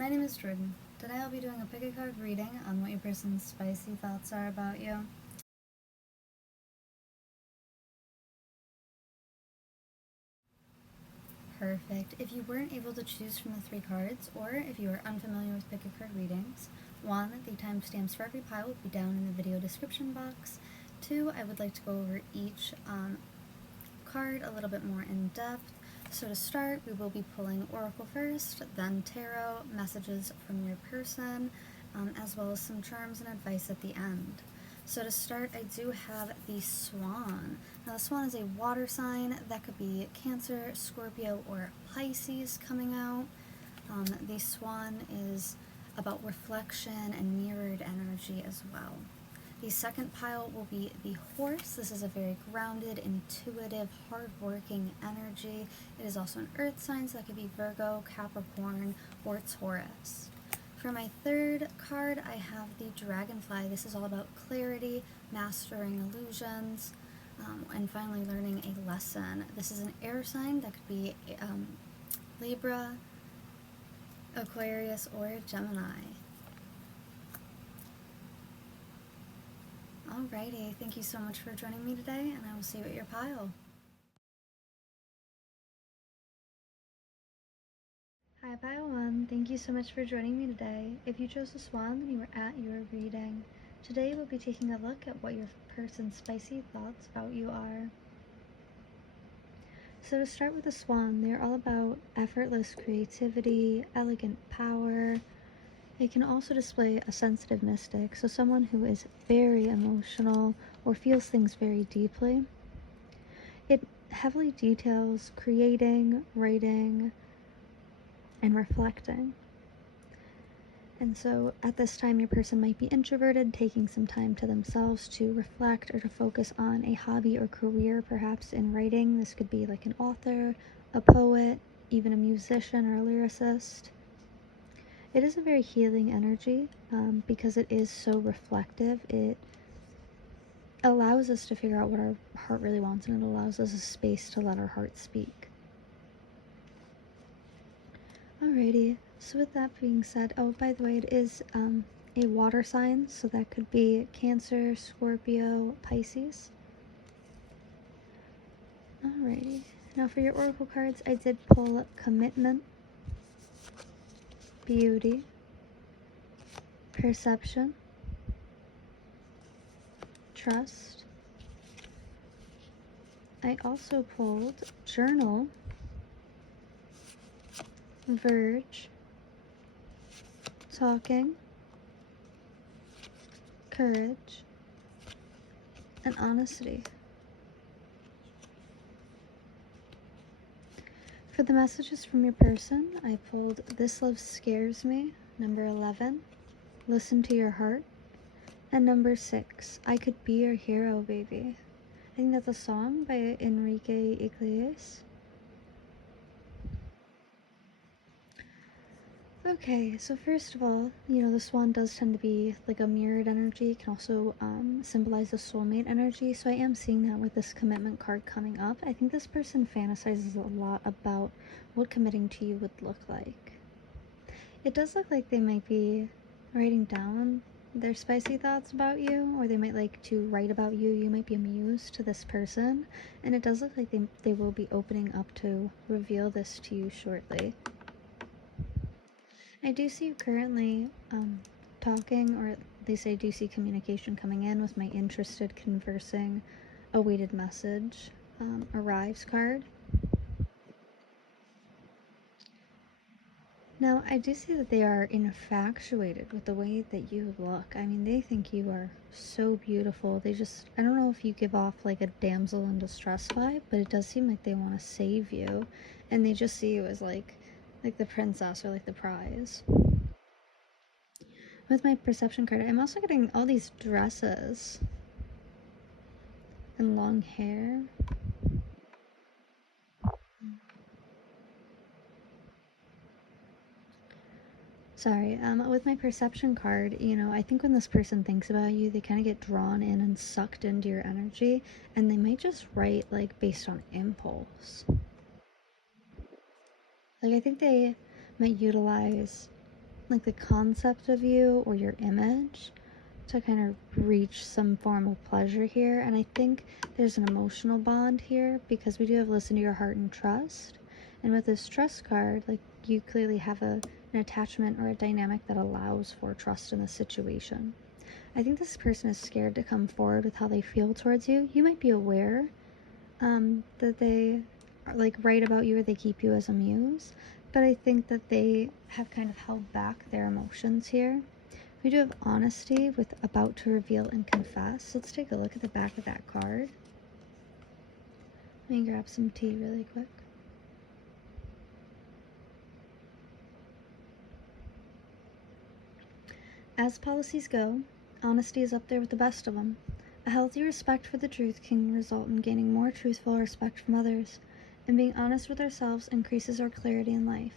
My name is Jordan. Today I'll be doing a pick a card reading on what your person's spicy thoughts are about you. Perfect. If you weren't able to choose from the 3 cards, or if you are unfamiliar with pick a card readings, 1. The timestamps for every pile will be down in the video description box. 2. I would like to go over each card a little bit more in depth. So to start, we will be pulling Oracle first, then Tarot, messages from your person, as well as some charms and advice at the end. So to start, I do have the Swan. Now the Swan is a water sign. That could be Cancer, Scorpio, or Pisces coming out. The Swan is about reflection and mirrored energy as well. The second pile will be the Horse. This is a very grounded, intuitive, hard-working energy. It is also an earth sign, so that could be Virgo, Capricorn, or Taurus. For my third card, I have the Dragonfly. This is all about clarity, mastering illusions, and finally learning a lesson. This is an air sign. That could be Libra, Aquarius, or Gemini. Alrighty, thank you so much for joining me today, and I will see you at your pile. Hi, pile 1. Thank you so much for joining me today. If you chose the Swan, then you were at your reading. Today we'll be taking a look at what your person's spicy thoughts about you are. So to start with the Swan, they're all about effortless creativity, elegant power. They can also display a sensitive mystic, so someone who is very emotional or feels things very deeply. It heavily details creating, writing, and reflecting. And so at this time, your person might be introverted, taking some time to themselves to reflect or to focus on a hobby or career, perhaps in writing. This could be like an author, a poet, even a musician or a lyricist. It is a very healing energy because it is so reflective. It allows us to figure out what our heart really wants, and it allows us a space to let our heart speak. Alrighty, so with that being said, oh, by the way, it is a water sign, so that could be Cancer, Scorpio, Pisces. Alrighty, now for your oracle cards, I did pull Commitment, Beauty, Perception, Trust. I also pulled Journal, Verge, Talking, Courage, and Honesty. For the messages from your person, I pulled This Love Scares Me, number 11, Listen to Your Heart, and number 6, I Could Be Your Hero, Baby. I think that's a song by Enrique Iglesias. Okay, so first of all, the Swan does tend to be like a mirrored energy. It can also symbolize the soulmate energy, so I am seeing that with this commitment card coming up. I think this person fantasizes a lot about what committing to you would look like. It does look like they might be writing down their spicy thoughts about you, or they might like to write about you. You might be a muse to this person, and it does look like they will be opening up to reveal this to you shortly. I do see you currently talking, or at least I do see communication coming in with my interested, conversing, awaited message arrives card. Now, I do see that they are infatuated with the way that you look. I mean, they think you are so beautiful. I don't know if you give off like a damsel in distress vibe, but it does seem like they want to save you, and they just see you as like the princess or like the prize. With my perception card, I'm also getting all these dresses and long hair. Sorry, with my perception card, I think when this person thinks about you, they kind of get drawn in and sucked into your energy, and they might just write like based on impulse. Like, I think they might utilize like the concept of you or your image to kind of reach some form of pleasure here. And I think there's an emotional bond here because we do have listen to your heart and trust. And with this trust card, like you clearly have an attachment or a dynamic that allows for trust in the situation. I think this person is scared to come forward with how they feel towards you. You might be aware that they are, like, write about you or they keep you as a muse, but I think that they have kind of held back their emotions here. We do have honesty with about to reveal and confess. Let's take a look at the back of that card. Let me grab some tea really quick. As policies go, honesty is up there with the best of them. A healthy respect for the truth can result in gaining more truthful respect from others, and being honest with ourselves increases our clarity in life.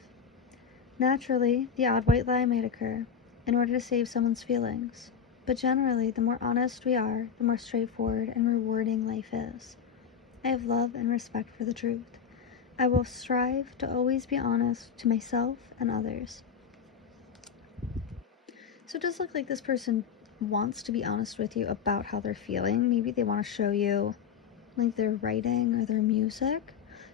Naturally, the odd white lie might occur in order to save someone's feelings, but generally, the more honest we are, the more straightforward and rewarding life is. I have love and respect for the truth. I will strive to always be honest to myself and others. So it does look like this person wants to be honest with you about how they're feeling. Maybe they want to show you like their writing or their music.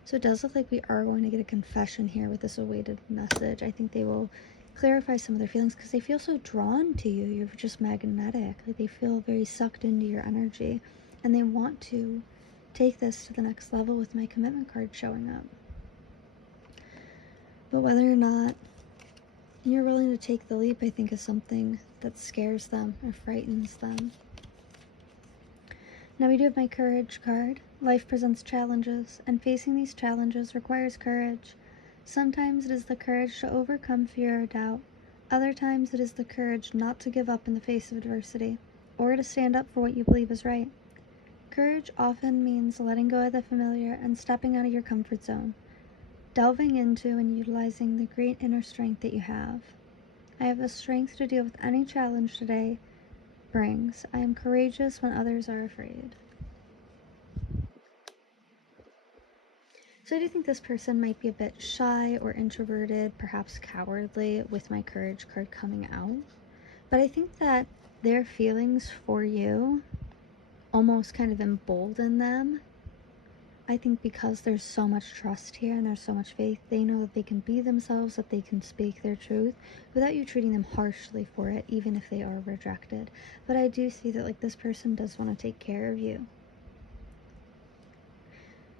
So it does look like we are going to get a confession here with this awaited message. I think they will clarify some of their feelings because they feel so drawn to you. You're just magnetic. Like they feel very sucked into your energy, and they want to take this to the next level with my commitment card showing up. But whether or not you're willing to take the leap, I think, is something that scares them or frightens them. Now we do have my courage card. Life presents challenges, and facing these challenges requires courage. Sometimes it is the courage to overcome fear or doubt. Other times it is the courage not to give up in the face of adversity, or to stand up for what you believe is right. Courage often means letting go of the familiar and stepping out of your comfort zone, delving into and utilizing the great inner strength that you have. I have the strength to deal with any challenge today brings. I am courageous when others are afraid. So I do think this person might be a bit shy or introverted, perhaps cowardly with my courage card coming out. But I think that their feelings for you almost kind of embolden them. I think because there's so much trust here and there's so much faith, they know that they can be themselves, that they can speak their truth without you treating them harshly for it, even if they are rejected. But I do see that like this person does want to take care of you.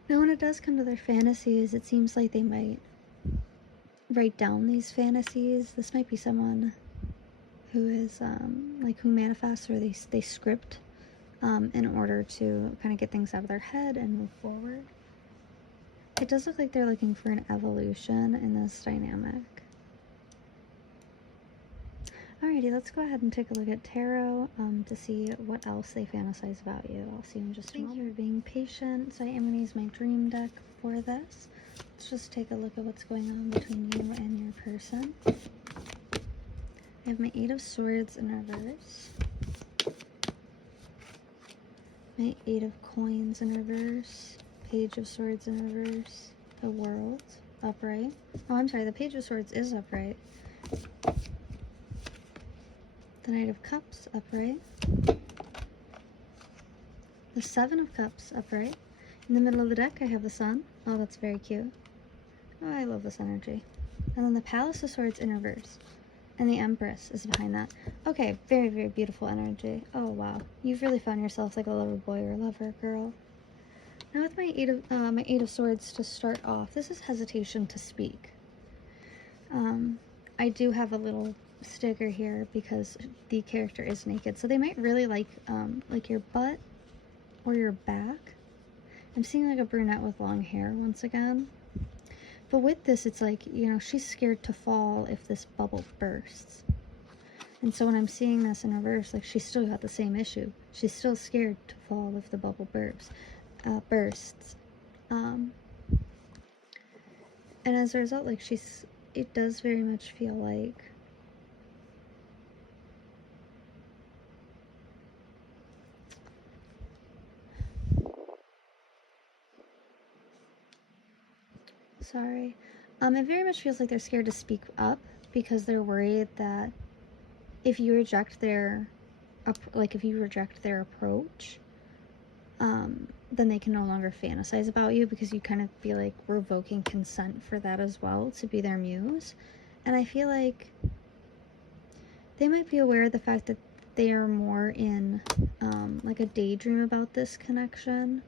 Now when it does come to their fantasies, it seems like they might write down these fantasies. This might be someone who is like who manifests, or they script in order to kind of get things out of their head and move forward. It does look like they're looking for an evolution in this dynamic. Alrighty, let's go ahead and take a look at tarot to see what else they fantasize about you. I'll see you in just a moment. Thank you for being patient. So I am going to use my dream deck for this. Let's just take a look at what's going on between you and your person. I have my 8 of Swords in reverse. My 8 of Coins in reverse. Page of Swords in reverse. The World upright. Oh, I'm sorry, the Page of Swords is upright. The Knight of Cups upright. The 7 of Cups upright. In the middle of the deck, I have the Sun. Oh, that's very cute. Oh, I love this energy. And then the Palace of Swords in reverse. And the Empress is behind that. Okay, very, very beautiful energy. Oh, wow. You've really found yourself like a lover boy or lover girl. Now with my 8 of Swords to start off, this is hesitation to speak. I do have a little sticker here because the character is naked. So they might really like your butt or your back. I'm seeing like a brunette with long hair once again. But with this, it's like, you know, she's scared to fall if this bubble bursts. And so when I'm seeing this in reverse, like she's still got the same issue. She's still scared to fall if the bubble bursts. And as a result, like it does very much feel like it very much feels like they're scared to speak up because they're worried that if you reject their approach, then they can no longer fantasize about you, because you kind of feel like revoking consent for that as well, to be their muse. And I feel like they might be aware of the fact that they are more in like a daydream about this connection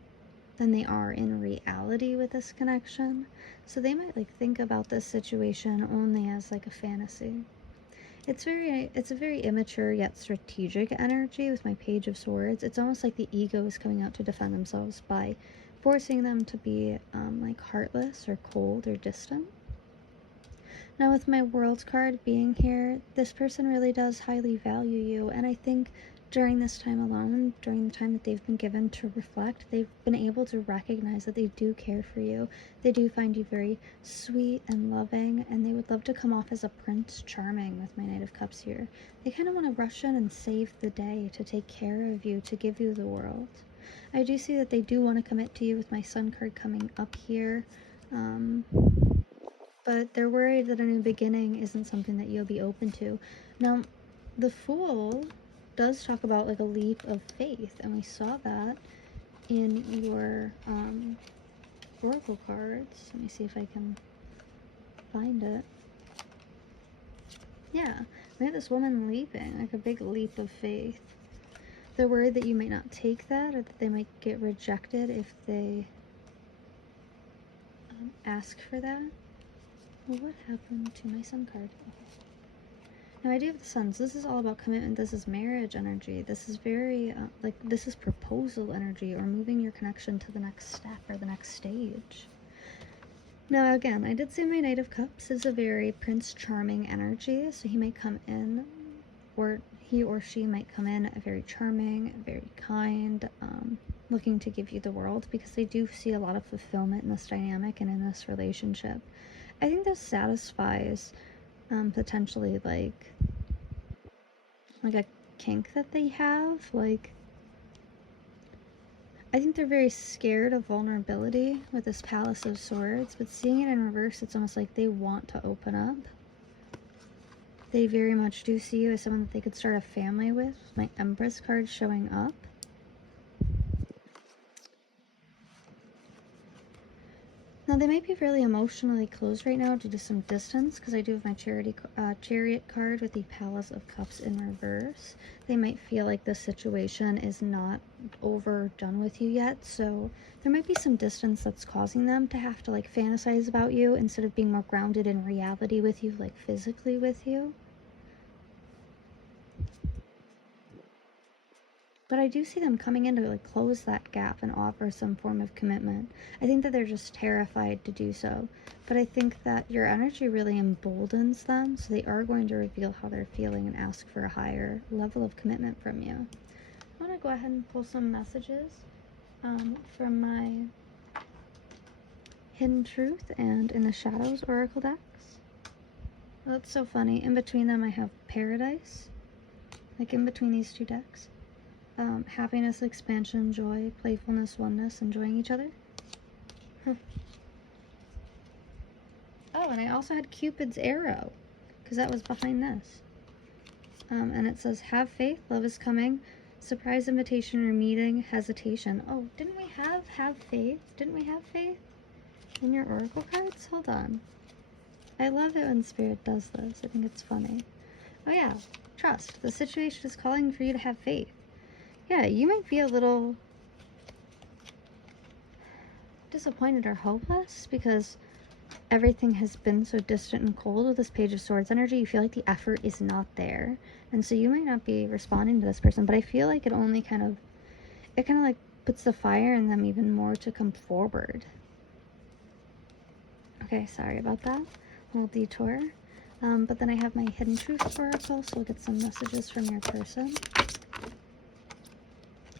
than they are in reality with this connection. So they might like think about this situation only as like a fantasy. It's a very immature yet strategic energy with my Page of Swords. It's almost like the ego is coming out to defend themselves by forcing them to be like heartless or cold or distant. Now with my World card being here, this person really does highly value you, and I think during this time alone, during the time that they've been given to reflect, they've been able to recognize that they do care for you. They do find you very sweet and loving, and they would love to come off as a Prince Charming with my Knight of Cups here. They kind of want to rush in and save the day, to take care of you, to give you the world. I do see that they do want to commit to you with my Sun card coming up here. But they're worried that a new beginning isn't something that you'll be open to. Now, the Fool does talk about like a leap of faith, and we saw that in your oracle cards. Let me see if I can find it. Yeah, we have this woman leaping, like a big leap of faith. They're worried that you might not take that, or that they might get rejected if they ask for that. Well, what happened to my Sun card? Okay. Now I do have the Sun, so this is all about commitment. This is marriage energy. This is very, this is proposal energy, or moving your connection to the next step or the next stage. Now again, I did say my Knight of Cups is a very Prince Charming energy, so he might come in, or he or she might come in very charming, very kind, looking to give you the world, because they do see a lot of fulfillment in this dynamic and in this relationship. I think this satisfies potentially like a kink that they have. Like, I think they're very scared of vulnerability with this Palace of Swords, but seeing it in reverse, it's almost like they want to open up. They very much do see you as someone that they could start a family with. My Empress card showing up. Now, they might be really emotionally closed right now due to some distance, because I do have my Chariot card with the Palace of Cups in reverse. They might feel like this situation is not overdone with you yet, so there might be some distance that's causing them to have to like fantasize about you instead of being more grounded in reality with you, like physically with you. But I do see them coming in to like close that gap and offer some form of commitment. I think that they're just terrified to do so. But I think that your energy really emboldens them, so they are going to reveal how they're feeling and ask for a higher level of commitment from you. I want to go ahead and pull some messages from my Hidden Truth and In the Shadows oracle decks. Oh, that's so funny. In between them I have Paradise. Like in between these two decks. Happiness, expansion, joy, playfulness, oneness, enjoying each other. Huh. Oh, and I also had Cupid's arrow, because that was behind this. And it says, have faith, love is coming, surprise invitation or meeting, hesitation. Oh, didn't we have faith? Didn't we have faith in your oracle cards? Hold on. I love it when Spirit does this. I think it's funny. Oh yeah, trust. The situation is calling for you to have faith. Yeah, you might be a little disappointed or hopeless because everything has been so distant and cold with this Page of Swords energy. You feel like the effort is not there. And so you might not be responding to this person, but I feel like it only kind of like puts the fire in them even more to come forward. Okay, sorry about that. Little detour. But then I have my Hidden Truth oracle, so we'll get some messages from your person.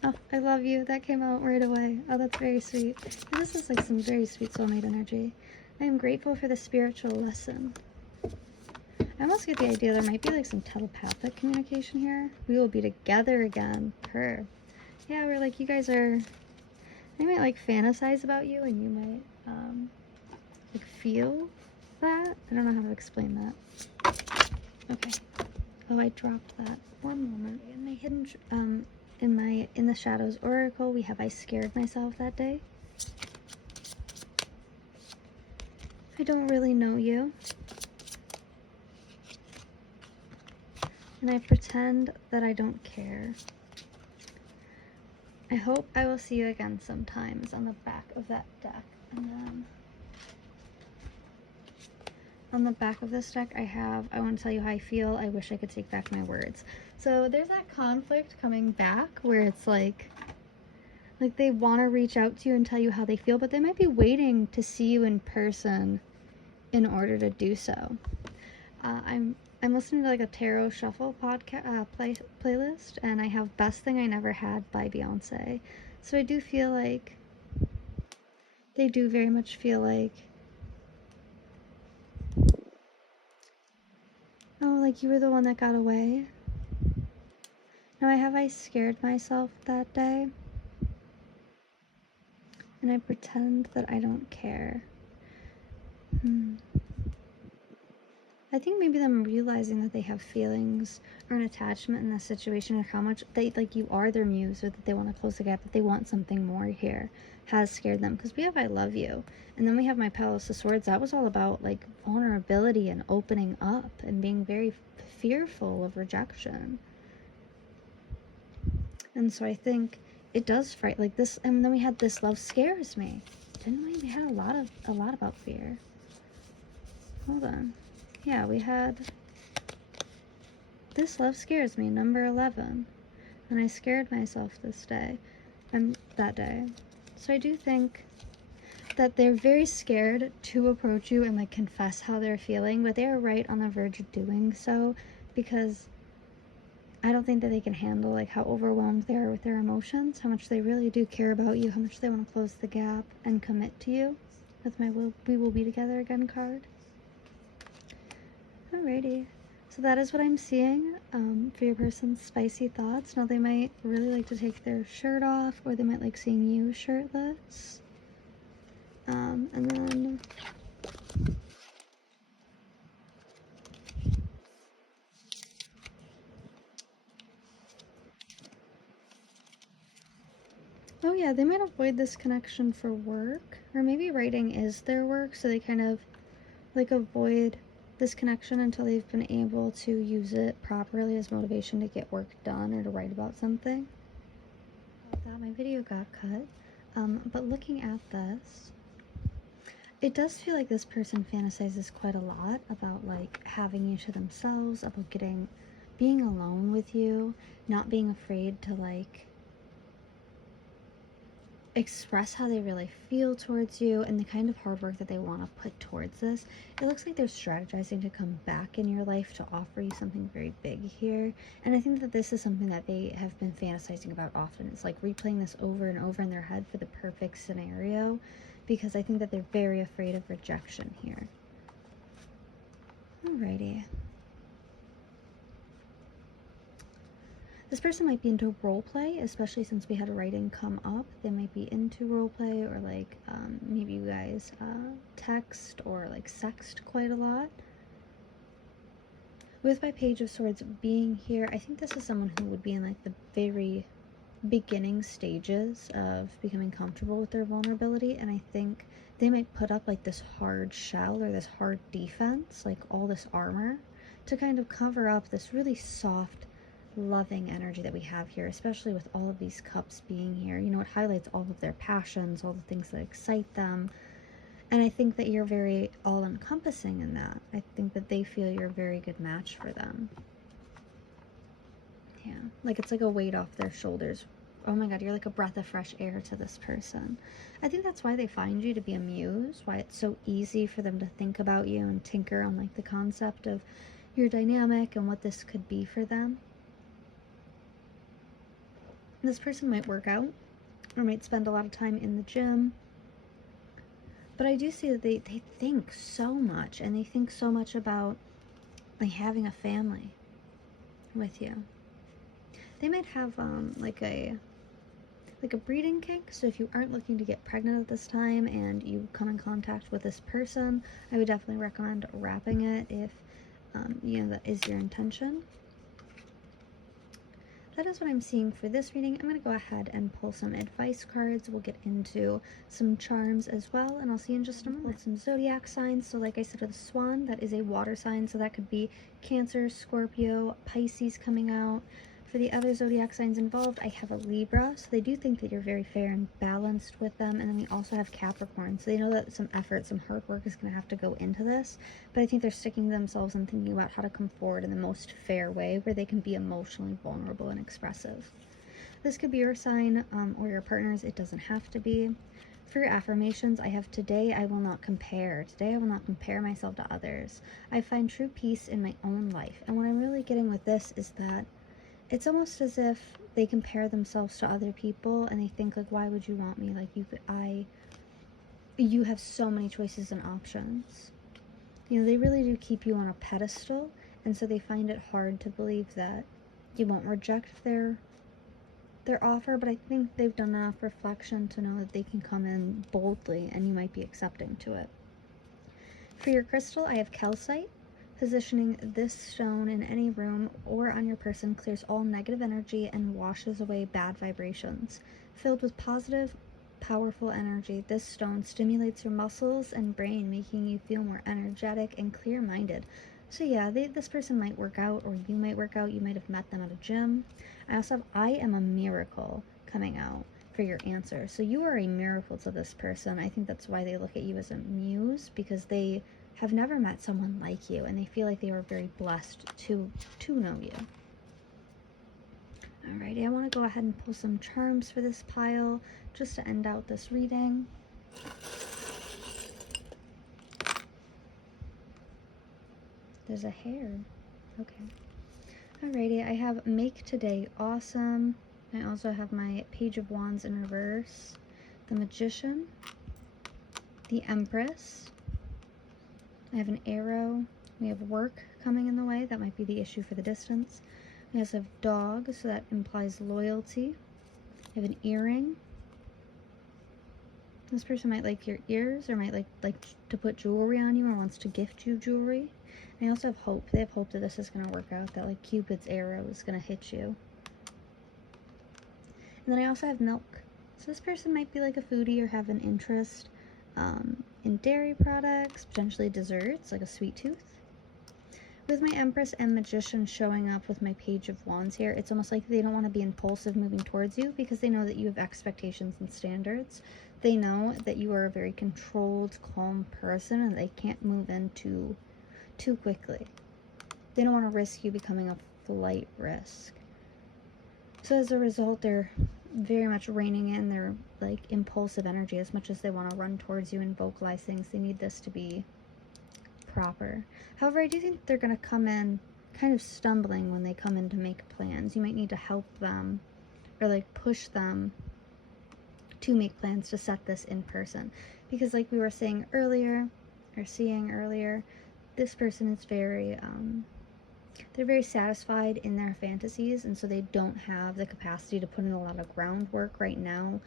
Oh, I love you. That came out right away. Oh, that's very sweet. And this is like some very sweet soulmate energy. I am grateful for the spiritual lesson. I almost get the idea there might be like some telepathic communication here. We will be together again. Her. Yeah, we're like, you guys are... They might like fantasize about you, and you might like feel that. I don't know how to explain that. Okay. Oh, I dropped that. One moment. In my hidden, in the shadows oracle, we have I scared myself that day. I don't really know you. And I pretend that I don't care. I hope I will see you again sometimes on the back of that deck. And then on the back of this deck, I want to tell you how I feel. I wish I could take back my words. So there's that conflict coming back where it's like they want to reach out to you and tell you how they feel, but they might be waiting to see you in person in order to do so. I'm listening to like a tarot shuffle podcast playlist, and I have "Best Thing I Never Had" by Beyonce. So I do feel like they do very much feel like, oh, like you were the one that got away. Now I scared myself that day, and I pretend that I don't care. I think maybe them realizing that they have feelings or an attachment in this situation, or how much they like you are their muse, or that they want to close the gap, that they want something more here, has scared them. Because we have I love you, and then we have my Palace of Swords. That was all about like vulnerability and opening up and being very fearful of rejection. And so I think it does fright like this. And then we had this love scares me, didn't we? We had a lot about fear. Hold on. Yeah, we had this love scares me, number 11. And I scared myself this day and that day. So I do think that they're very scared to approach you and like confess how they're feeling, but they are right on the verge of doing so, because I don't think that they can handle like how overwhelmed they are with their emotions, how much they really do care about you, how much they want to close the gap and commit to you with my We Will Be Together Again card. Alrighty. So that is what I'm seeing for your person's spicy thoughts. Now they might really like to take their shirt off, or they might like seeing you shirtless. And then oh yeah, they might avoid this connection for work, or maybe writing is their work, so they kind of like avoid this connection until they've been able to use it properly as motivation to get work done or to write about something. I thought my video got cut, but looking at this, it does feel like this person fantasizes quite a lot about like having you to themselves, about being alone with you, not being afraid to like express how they really feel towards you, and the kind of hard work that they want to put towards this. It looks like they're strategizing to come back in your life to offer you something very big here, and I think that this is something that they have been fantasizing about often. It's like replaying this over and over in their head for the perfect scenario, because I think that they're very afraid of rejection here. Alrighty. This person might be into role play, especially since we had writing come up. They might be into role play, or like maybe you guys text or like sext quite a lot. With my Page of Swords being here, I think this is someone who would be in like the very beginning stages of becoming comfortable with their vulnerability, and I think they might put up like this hard shell or this hard defense, like all this armor, to kind of cover up this really soft, loving energy that we have here, especially with all of these cups being here. You know, it highlights all of their passions, all the things that excite them, and I think that you're very all-encompassing in that. I think that they feel you're a very good match for them. Yeah, like it's like a weight off their shoulders. Oh my god, you're like a breath of fresh air to this person. I think that's why they find you to be a muse, why it's so easy for them to think about you and tinker on like the concept of your dynamic and what this could be for them. This person might work out or might spend a lot of time in the gym, but I do see that they think so much, and they think so much about like having a family with you. They might have like a breeding kink, so if you aren't looking to get pregnant at this time and you come in contact with this person, I would definitely recommend wrapping it if that is your intention. That is what I'm seeing for this reading. I'm going to go ahead and pull some advice cards. We'll get into some charms as well, and I'll see you in just a moment. Some zodiac signs. So like I said with the swan, that is a water sign, so that could be Cancer, Scorpio, Pisces coming out. For the other zodiac signs involved, I have a Libra, so they do think that you're very fair and balanced with them. And then we also have Capricorn, so they know that some effort, some hard work is going to have to go into this, but I think they're sticking to themselves and thinking about how to come forward in the most fair way where they can be emotionally vulnerable and expressive. This could be your sign or your partner's. It doesn't have to be. For your affirmations, I have today I will not compare. Today I will not compare myself to others. I find true peace in my own life. And what I'm really getting with this is that it's almost as if they compare themselves to other people and they think like, why would you want me? Like you have so many choices and options. They really do keep you on a pedestal, and so they find it hard to believe that you won't reject their offer, but I think they've done enough reflection to know that they can come in boldly and you might be accepting to it. For your crystal, I have calcite. Positioning this stone in any room or on your person clears all negative energy and washes away bad vibrations. Filled with positive, powerful energy, this stone stimulates your muscles and brain, making you feel more energetic and clear-minded. So yeah, this person might work out, or you might work out. You might have met them at a gym. I also have I am a miracle coming out for your answer. So you are a miracle to this person. I think that's why they look at you as a muse, because they have never met someone like you, and they feel like they are very blessed to know you. Alrighty, I want to go ahead and pull some charms for this pile, just to end out this reading. There's a hair. Okay. Alrighty, I have Make Today Awesome. I also have my Page of Wands in reverse, the Magician, the Empress. I have an arrow. We have work coming in the way. That might be the issue for the distance. We also have dog, so that implies loyalty. I have an earring. This person might like your ears, or might like to put jewelry on you, or wants to gift you jewelry. And I also have hope. They have hope that this is going to work out, that like Cupid's arrow is going to hit you. And then I also have milk. So this person might be like a foodie or have an interest in dairy products, potentially desserts, like a sweet tooth. With my Empress and Magician showing up with my Page of Wands here, it's almost like they don't want to be impulsive moving towards you, because they know that you have expectations and standards. They know that you are a very controlled, calm person, and they can't move in too quickly. They don't want to risk you becoming a flight risk. So as a result, they're very much reining in their like impulsive energy. As much as they want to run towards you and vocalize things, they need this to be proper. However, I do think they're going to come in kind of stumbling when they come in to make plans. You might need to help them, or like push them to make plans to set this in person, because like we were saying earlier, or seeing earlier, this person is very they're very satisfied in their fantasies, and so they don't have the capacity to put in a lot of groundwork right now.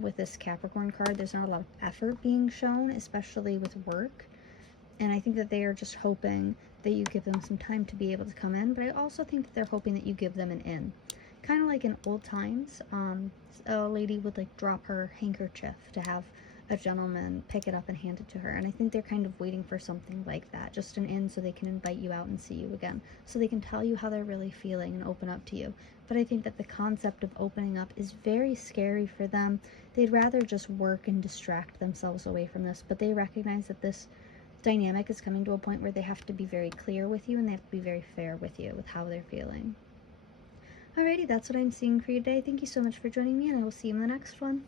With this Capricorn card, there's not a lot of effort being shown, especially with work. And I think that they are just hoping that you give them some time to be able to come in. But I also think that they're hoping that you give them an in. Kind of like in old times, a lady would like drop her handkerchief to have a gentleman pick it up and hand it to her. And I think they're kind of waiting for something like that. Just an in, so they can invite you out and see you again. So they can tell you how they're really feeling and open up to you. But I think that the concept of opening up is very scary for them. They'd rather just work and distract themselves away from this. But they recognize that this dynamic is coming to a point where they have to be very clear with you, and they have to be very fair with you with how they're feeling. Alrighty, that's what I'm seeing for you today. Thank you so much for joining me, and I will see you in the next one.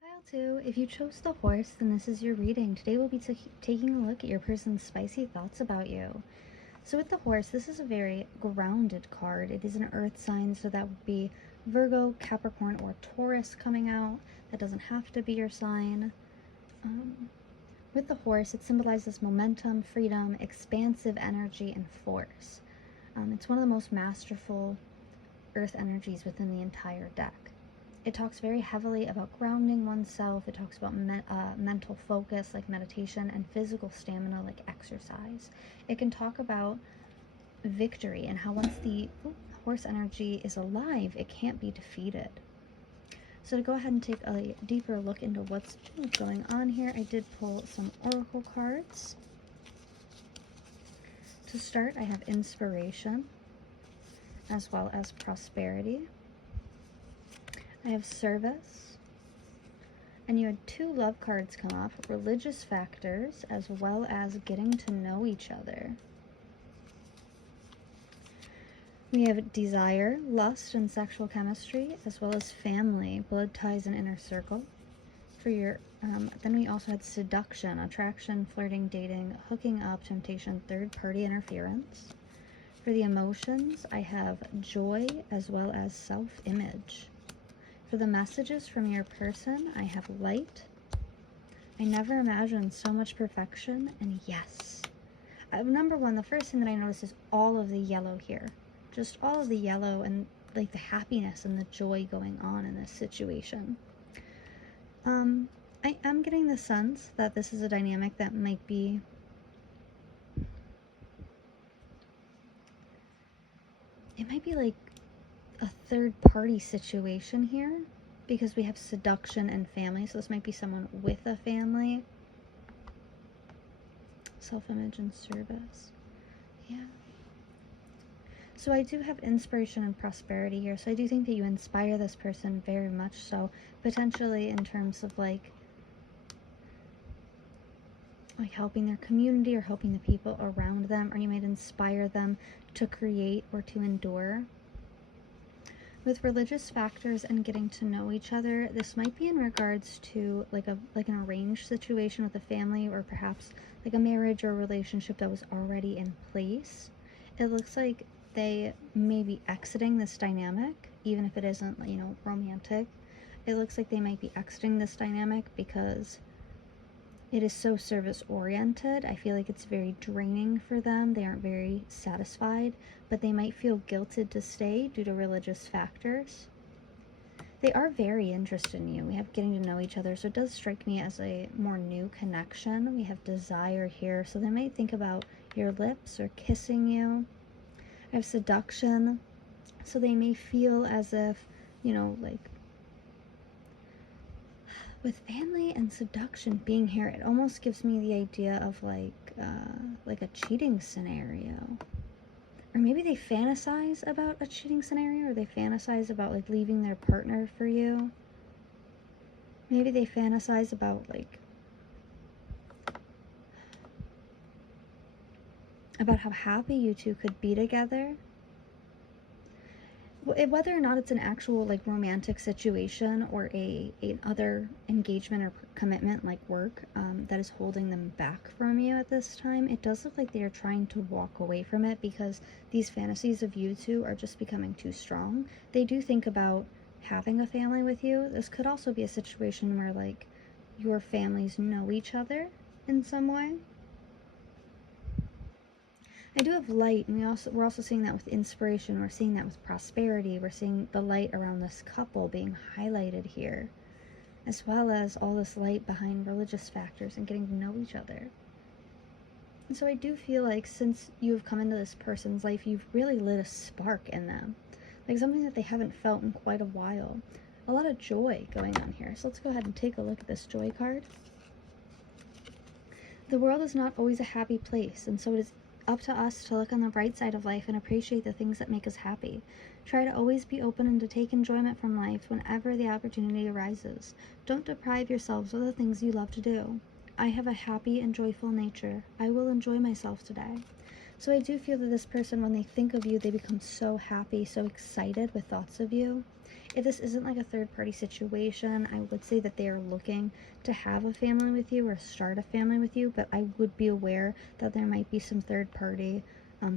Pile 2, if you chose the horse, then this is your reading. Today we'll be taking a look at your person's spicy thoughts about you. So with the horse, this is a very grounded card. It is an earth sign, so that would be Virgo, Capricorn, or Taurus coming out. That doesn't have to be your sign. With the horse, it symbolizes momentum, freedom, expansive energy, and force. It's one of the most masterful earth energies within the entire deck. It talks very heavily about grounding oneself. It talks about mental focus, like meditation, and physical stamina, like exercise. It can talk about victory and how once the horse energy is alive, it can't be defeated. So to go ahead and take a deeper look into what's going on here, I did pull some oracle cards. To start, I have inspiration as well as prosperity. I have service, and you had 2 love cards come off, religious factors as well as getting to know each other. We have desire, lust, and sexual chemistry, as well as family, blood ties, and inner circle. For your, then we also had seduction, attraction, flirting, dating, hooking up, temptation, third-party interference. For the emotions, I have joy as well as self-image. For the messages from your person, I have light. I never imagined so much perfection, and yes. Number one, the first thing that I noticed is all of the yellow here. Just all of the yellow and like the happiness and the joy going on in this situation. I am getting the sense that this is a dynamic that might be like a third-party situation here, because we have seduction and family, so this might be someone with a family. Self-image and service. Yeah. So I do have inspiration and prosperity here, so I do think that you inspire this person very much so, potentially in terms of like helping their community or helping the people around them, or you might inspire them to create or to endure. With religious factors and getting to know each other, this might be in regards to like an arranged situation with a family, or perhaps like a marriage or a relationship that was already in place. It looks like they may be exiting this dynamic, even if it isn't, romantic. It looks like they might be exiting this dynamic because it is so service oriented. I feel like it's very draining for them. They aren't very satisfied, but they might feel guilted to stay due to religious factors. They are very interested in you. We have getting to know each other, so it does strike me as a more new connection. We have desire here, so they might think about your lips or kissing you. I have seduction, so they may feel as if, with family and seduction being here, it almost gives me the idea of like a cheating scenario. Or maybe they fantasize about a cheating scenario, or they fantasize about like leaving their partner for you. Maybe they fantasize about about how happy you two could be together. Whether or not it's an actual romantic situation or a other engagement or commitment like work that is holding them back from you at this time, it does look like they are trying to walk away from it because these fantasies of you two are just becoming too strong. They do think about having a family with you. This could also be a situation where your families know each other in some way. I do have light, and we're also seeing that with inspiration. We're seeing that with prosperity. We're seeing the light around this couple being highlighted here, as well as all this light behind religious factors and getting to know each other. And so I do feel like since you've come into this person's life, you've really lit a spark in them, like something that they haven't felt in quite a while. A lot of joy going on here. So let's go ahead and take a look at this joy card. The world is not always a happy place, and so it is up to us to look on the bright side of life and appreciate the things that make us happy. Try to always be open and to take enjoyment from life whenever the opportunity arises. Don't deprive yourselves of the things you love to do. I have a happy and joyful nature. I will enjoy myself today. So I do feel that this person, when they think of you, they become so happy, so excited with thoughts of you. If this isn't like a third-party situation, I would say that they are looking to have a family with you or start a family with you, but I would be aware that there might be some third-party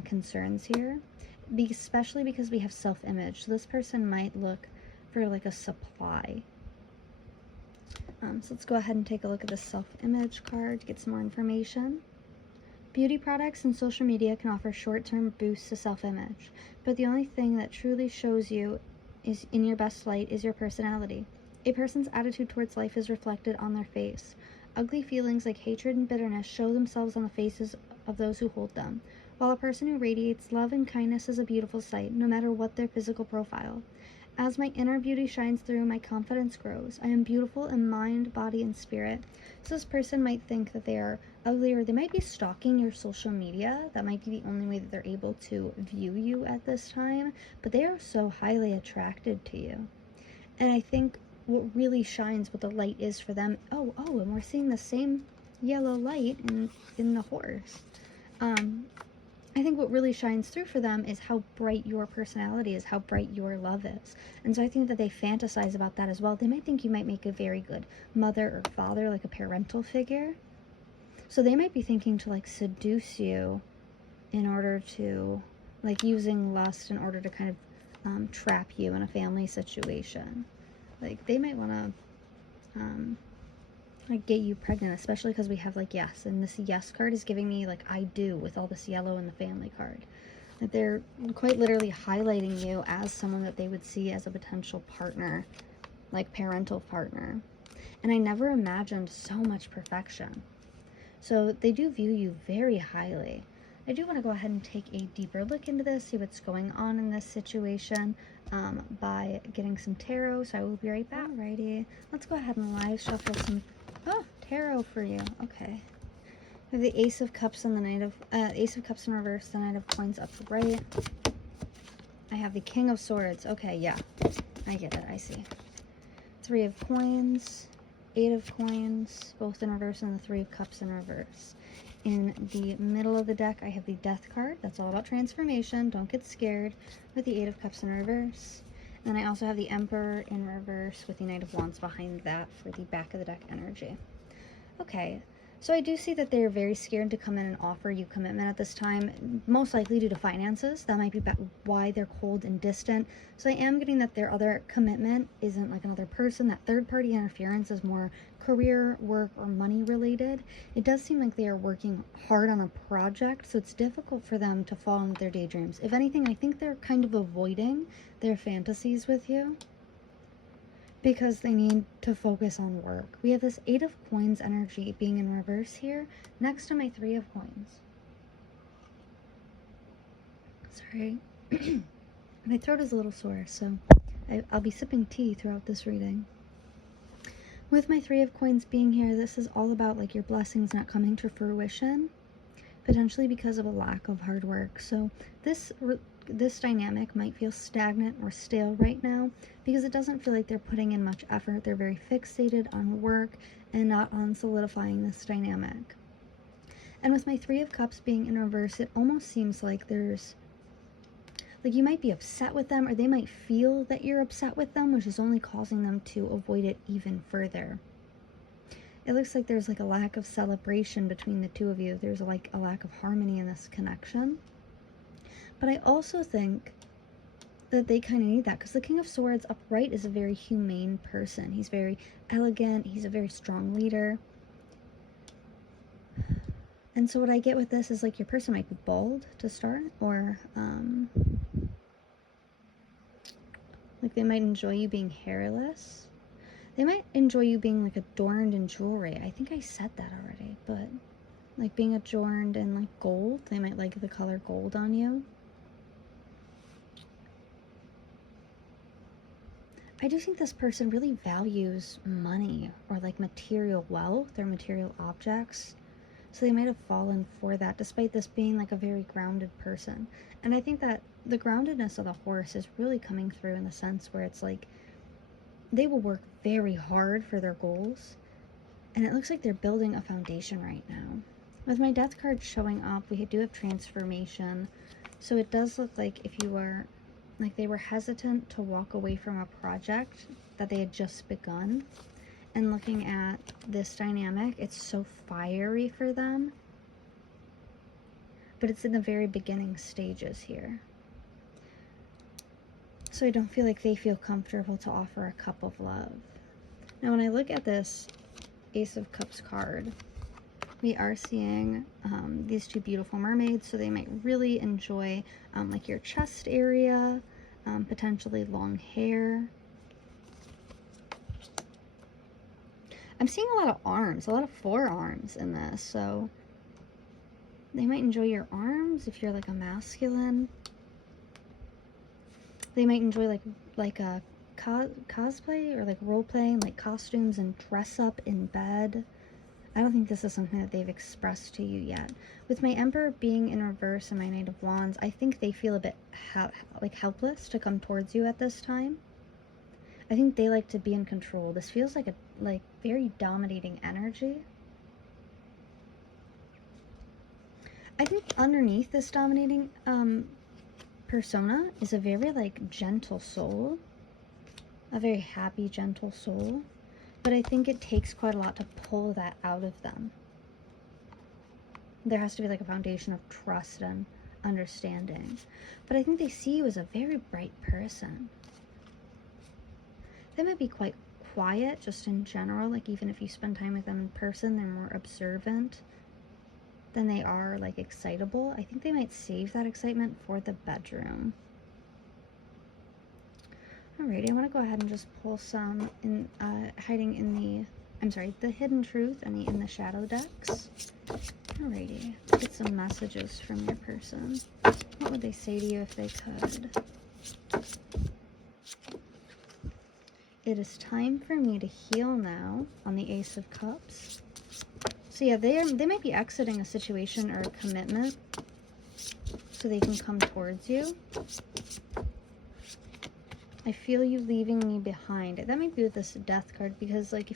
concerns here, especially because we have self-image. So this person might look for a supply. So let's go ahead and take a look at the self-image card to get some more information. Beauty products and social media can offer short-term boosts to self-image, but the only thing that truly shows you is in your best light is your personality. A person's attitude towards life is reflected on their face. Ugly feelings like hatred and bitterness show themselves on the faces of those who hold them, while a person who radiates love and kindness is a beautiful sight, no matter what their physical profile. As my inner beauty shines through, my confidence grows. I am beautiful in mind, body, and spirit. So this person might think that they are ugly, or they might be stalking your social media. That might be the only way that they're able to view you at this time, but they are so highly attracted to you. And I think what really shines, what the light is for them, and we're seeing the same yellow light in the horse. I think what really shines through for them is how bright your personality is, how bright your love is. And so I think that they fantasize about that as well. They might think you might make a very good mother or father, like a parental figure. So they might be thinking to like seduce you in order to, like, using lust in order to kind of trap you in a family situation. Like they might want to like get you pregnant, especially because we have like yes, and this yes card is giving me like I do with all this yellow in the family card. That they're quite literally highlighting you as someone that they would see as a potential partner, like parental partner. And I never imagined so much perfection. So they do view you very highly. I do want to go ahead and take a deeper look into this, see what's going on in this situation by getting some tarot. So I will be right back. Alrighty, let's go ahead and live shuffle some tarot for you. Okay. We have the Ace of Cups and the Knight of Ace of Cups in reverse, the Knight of Coins upright. I have the King of Swords. Okay, yeah, I get it. I see. Three of Coins, Eight of Coins, both in reverse, and the Three of Cups in reverse. In the middle of the deck, I have the Death card. That's all about transformation. Don't get scared. With the Eight of Cups in reverse. And I also have the Emperor in reverse with the Knight of Wands behind that for the back of the deck energy. Okay, so I do see that they're very scared to come in and offer you commitment at this time, most likely due to finances. That might be why they're cold and distant. So I am getting that their other commitment isn't like another person. That third-party interference is more career, work, or money related. It does seem like they are working hard on a project, so it's difficult for them to fall into their daydreams. If anything, I think they're kind of avoiding their fantasies with you, because they need to focus on work. We have this Eight of Coins energy being in reverse here, next to my Three of Coins. Sorry. My throat is a little sore, so I'll be sipping tea throughout this reading. With my Three of Coins being here, this is all about like your blessings not coming to fruition, potentially because of a lack of hard work. So this dynamic might feel stagnant or stale right now because it doesn't feel like they're putting in much effort. They're very fixated on work and not on solidifying this dynamic. And with my Three of Cups being in reverse, it almost seems like there's, like you might be upset with them, or they might feel that you're upset with them, which is only causing them to avoid it even further. It looks like there's like a lack of celebration between the two of you. There's like a lack of harmony in this connection. But I also think that they kind of need that, because the King of Swords upright is a very humane person. He's very elegant. He's a very strong leader. And so what I get with this is like your person might be bald to start, or like they might enjoy you being hairless. They might enjoy you being like adorned in jewelry. I think I said that already, but like being adorned in like gold. They might like the color gold on you. I do think this person really values money or like material wealth or material objects. So they might have fallen for that, despite this being like a very grounded person. And I think that the groundedness of the horse is really coming through in the sense where it's like they will work very hard for their goals. And it looks like they're building a foundation right now. With my Death card showing up, we do have transformation. So it does look like if you were, like they were hesitant to walk away from a project that they had just begun. And looking at this dynamic, it's so fiery for them. But it's in the very beginning stages here. So I don't feel like they feel comfortable to offer a cup of love. Now when I look at this Ace of Cups card, we are seeing these two beautiful mermaids, so they might really enjoy like your chest area. potentially long hair. I'm seeing a lot of arms, a lot of forearms in this, so they might enjoy your arms if you're like a masculine. They might enjoy like a cosplay or like role playing, like costumes and dress up in bed. I don't think this is something that they've expressed to you yet. With my Emperor being in reverse and my Knight of Wands, I think they feel a bit like helpless to come towards you at this time. I think they like to be in control. This feels like a very dominating energy. I think underneath this dominating persona is a very like gentle soul, a very happy, gentle soul. But I think it takes quite a lot to pull that out of them. There has to be like a foundation of trust and understanding. But I think they see you as a very bright person. They might be quite quiet just in general, like even if you spend time with them in person, they're more observant than they are like excitable. I think they might save that excitement for the bedroom. Alrighty, I want to go ahead and just pull some in hiding in the hidden truth and the in the shadow decks. Alrighty, let's get some messages from your person. What would they say to you if they could? It is time for me to heal now on the Ace of Cups. So yeah, they might be exiting a situation or a commitment so they can come towards you. I feel you leaving me behind. That might be with this death card, because like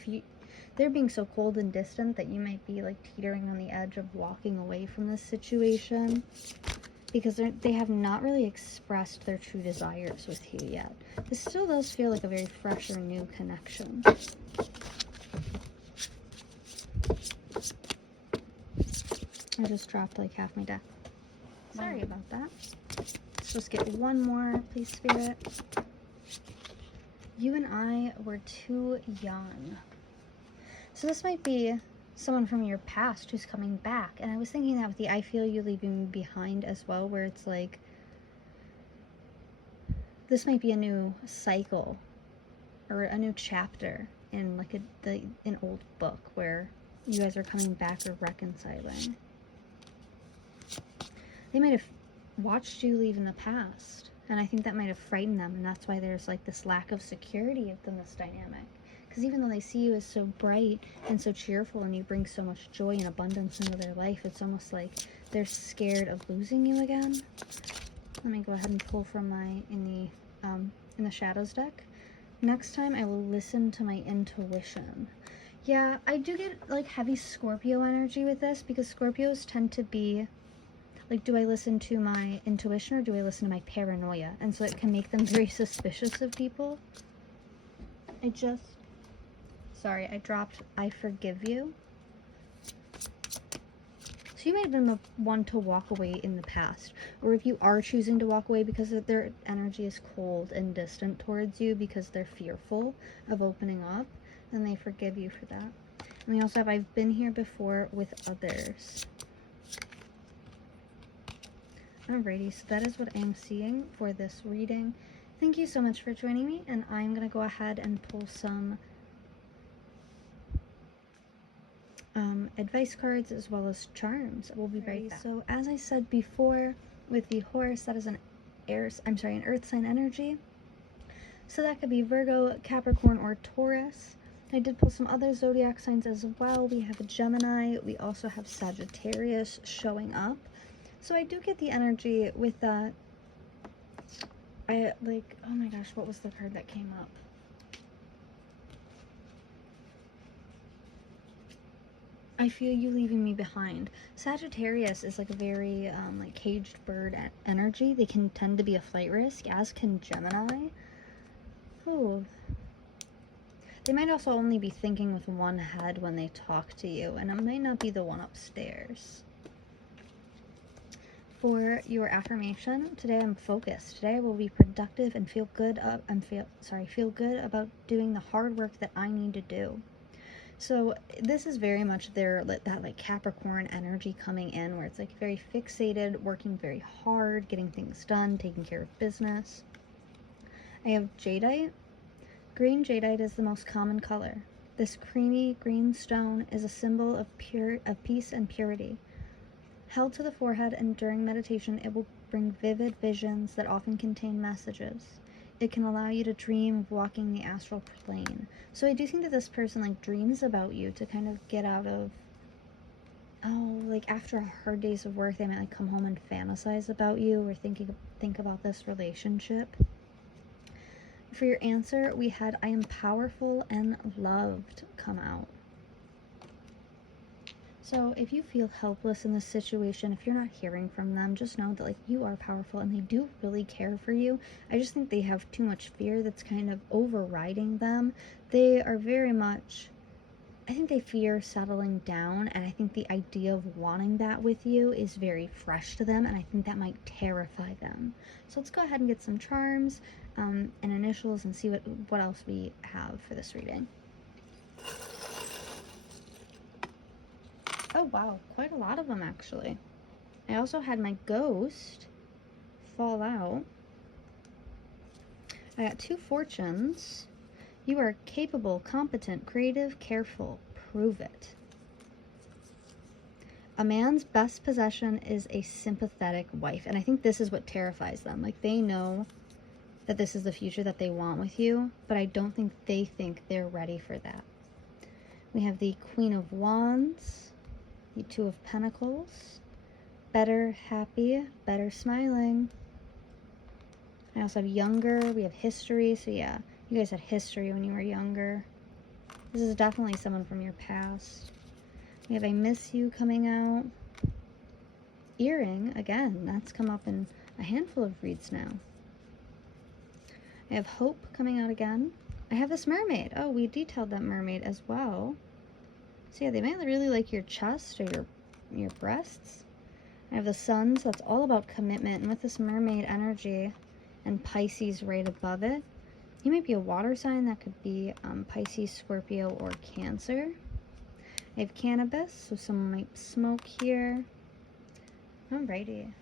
they're being so cold and distant that you might be like teetering on the edge of walking away from this situation, because they have not really expressed their true desires with you yet. This still does feel like a very fresh or new connection. I just dropped like half my deck. Sorry about that. Let's just get one more, please, Spirit. You and I were too young. So this might be someone from your past who's coming back. And I was thinking that with the I feel you leaving me behind as well, where it's like, this might be a new cycle or a new chapter in like an old book where you guys are coming back or reconciling. They might have watched you leave in the past, and I think that might have frightened them, and that's why there's like this lack of security within this dynamic. Because even though they see you as so bright and so cheerful and you bring so much joy and abundance into their life, it's almost like they're scared of losing you again. Let me go ahead and pull from my in the shadows deck. Next time I will listen to my intuition. Yeah, I do get like heavy Scorpio energy with this, because Scorpios tend to be like, do I listen to my intuition or do I listen to my paranoia? And so it can make them very suspicious of people. Sorry, I dropped I forgive you. So you might have been the one to walk away in the past. Or if you are choosing to walk away because their energy is cold and distant towards you because they're fearful of opening up, then they forgive you for that. And we also have I've been here before with others. Alrighty, so that is what I'm seeing for this reading. Thank you so much for joining me, and I'm going to go ahead and pull some advice cards as well as charms. We'll be right back. So as I said before, with the horse, that is an earth sign energy. So that could be Virgo, Capricorn, or Taurus. I did pull some other zodiac signs as well. We have a Gemini. We also have Sagittarius showing up. So I do get the energy with that. Oh my gosh, what was the card that came up? I feel you leaving me behind. Sagittarius is like a very like caged bird energy. They can tend to be a flight risk, as can Gemini. Oh. They might also only be thinking with one head when they talk to you, and it might not be the one upstairs. For your affirmation, today I'm focused. Today I will be productive and feel good about doing the hard work that I need to do. So this is very much that like Capricorn energy coming in, where it's like very fixated, working very hard, getting things done, taking care of business. I have jadeite. Green jadeite is the most common color. This creamy green stone is a symbol of peace and purity. Held to the forehead and during meditation, it will bring vivid visions that often contain messages. It can allow you to dream of walking the astral plane. So I do think that this person like dreams about you to kind of get out of, like after a hard days of work, they might like come home and fantasize about you or think about this relationship. For your answer, we had I am powerful and loved come out. So if you feel helpless in this situation, if you're not hearing from them, just know that like you are powerful and they do really care for you. I just think they have too much fear that's kind of overriding them. They are very much, I think they fear settling down, and I think the idea of wanting that with you is very fresh to them, and I think that might terrify them. So let's go ahead and get some charms and initials and see what else we have for this reading. Oh wow, quite a lot of them actually. I also had my ghost fall out. I got 2 fortunes. You are capable, competent, creative, careful. Prove it. A man's best possession is a sympathetic wife. And I think this is what terrifies them. Like they know that this is the future that they want with you, but I don't think they think they're ready for that. We have the Queen of Wands. The 2 of Pentacles. Better, happy, better, smiling. I also have younger. We have history. So yeah, you guys had history when you were younger. This is definitely someone from your past. We have I miss you coming out. Earring, again, that's come up in a handful of reads now. I have hope coming out again. I have this mermaid. Oh, we detailed that mermaid as well. So yeah, they might really like your chest or your breasts. I have the sun, so that's all about commitment. And with this mermaid energy and Pisces right above it, you might be a water sign. That could be Pisces, Scorpio, or Cancer. I have cannabis, so someone might smoke here. Alrighty.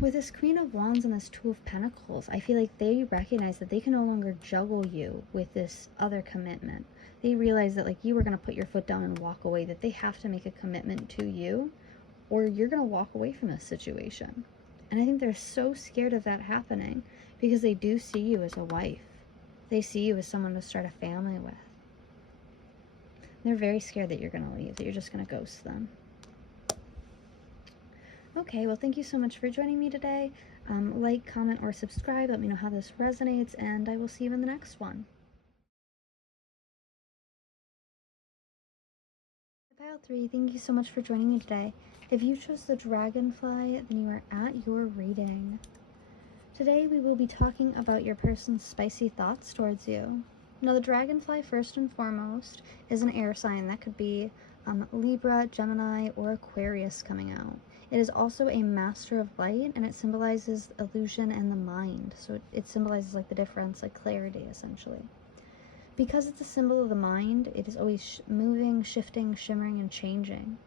With this Queen of Wands and this 2 of Pentacles, I feel like they recognize that they can no longer juggle you with this other commitment. They realize that like you were going to put your foot down and walk away, that they have to make a commitment to you or you're going to walk away from this situation. And I think they're so scared of that happening because they do see you as a wife. They see you as someone to start a family with. They're very scared that you're going to leave, that you're just going to ghost them. Okay, well, thank you so much for joining me today. Like, comment, or subscribe. Let me know how this resonates, and I will see you in the next one. Pile 3, thank you so much for joining me today. If you chose the dragonfly, then you are at your reading. Today we will be talking about your person's spicy thoughts towards you. Now the dragonfly, first and foremost, is an air sign. That could be Libra, Gemini, or Aquarius coming out. It is also a master of light, and it symbolizes illusion and the mind. So it symbolizes like the difference, like clarity essentially. Because it's a symbol of the mind, it is always moving, shifting, shimmering, and changing.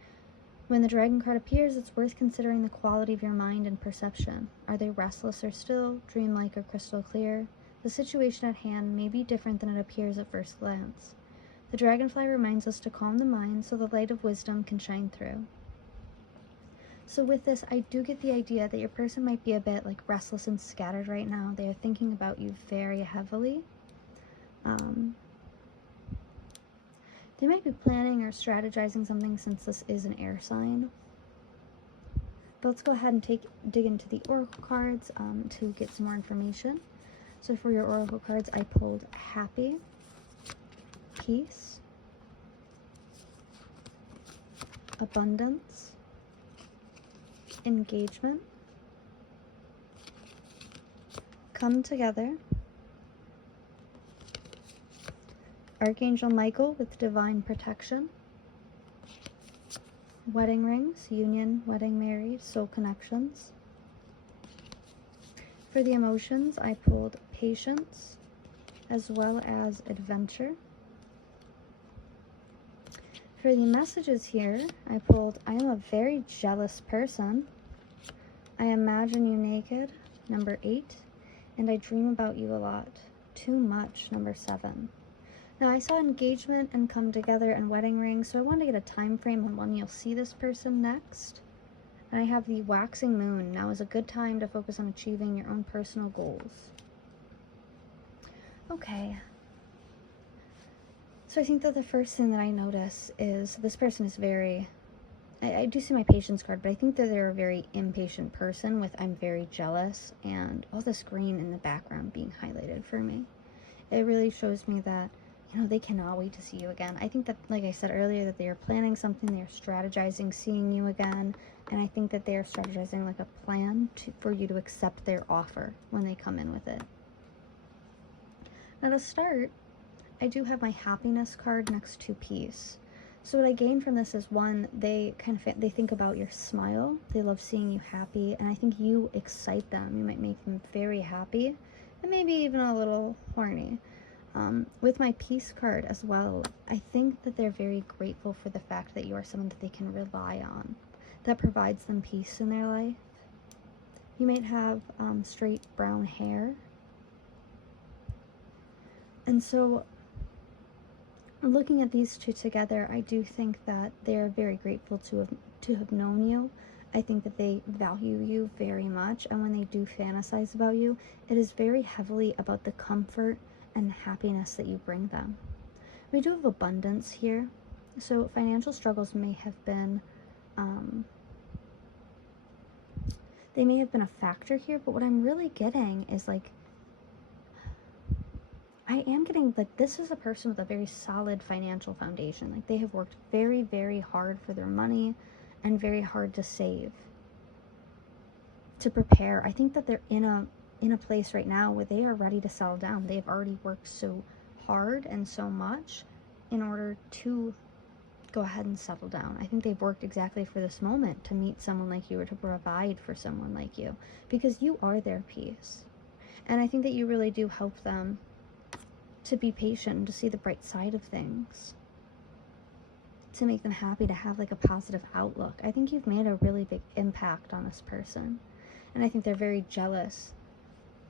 When the dragon card appears, it's worth considering the quality of your mind and perception. Are they restless or still, dreamlike or crystal clear? The situation at hand may be different than it appears at first glance. The dragonfly reminds us to calm the mind so the light of wisdom can shine through. So with this, I do get the idea that your person might be a bit like restless and scattered right now. They are thinking about you very heavily. They might be planning or strategizing something since this is an air sign. But let's go ahead and dig into the oracle cards to get some more information. So for your oracle cards, I pulled happy, peace, abundance, engagement, come together, Archangel Michael with divine protection, wedding rings, union, wedding, married, soul connections. For the emotions, I pulled patience as well as adventure. For the messages here, I pulled I am a very jealous person. I imagine you naked, number 8. and I dream about you a lot. Too much, number 7. Now, I saw engagement and come together and wedding rings, so I wanted to get a time frame on when you'll see this person next. And I have the waxing moon. Now is a good time to focus on achieving your own personal goals. Okay. So I think that the first thing that I notice is this person is very... I do see my patience card, but I think that they're a very impatient person with I'm very jealous and all this green in the background being highlighted for me. It really shows me that, you know, they cannot wait to see you again. I think that, like I said earlier, that they are planning something, they are strategizing seeing you again, and I think that they are strategizing like a plan for you to accept their offer when they come in with it. Now to start, I do have my happiness card next to peace. So what I gain from this is, one, they think about your smile. They love seeing you happy, and I think you excite them. You might make them very happy, and maybe even a little horny. With my peace card as well, I think that they're very grateful for the fact that you are someone that they can rely on, that provides them peace in their life. You might have straight brown hair. And so looking at these two together, I do think that they're very grateful to have known you. I think that they value you very much, and when they do fantasize about you, it is very heavily about the comfort and happiness that you bring them. We do have abundance here, so financial struggles may have been, they may have been a factor here, but what I'm really getting is like, I am getting like this is a person with a very solid financial foundation. Like they have worked very, very hard for their money and very hard to save, to prepare. I think that they're in a place right now where they are ready to settle down. They've already worked so hard and so much in order to go ahead and settle down. I think they've worked exactly for this moment, to meet someone like you or to provide for someone like you, because you are their peace. And I think that you really do help them to be patient and to see the bright side of things, to make them happy, to have like a positive outlook. I think you've made a really big impact on this person, and I think they're very jealous,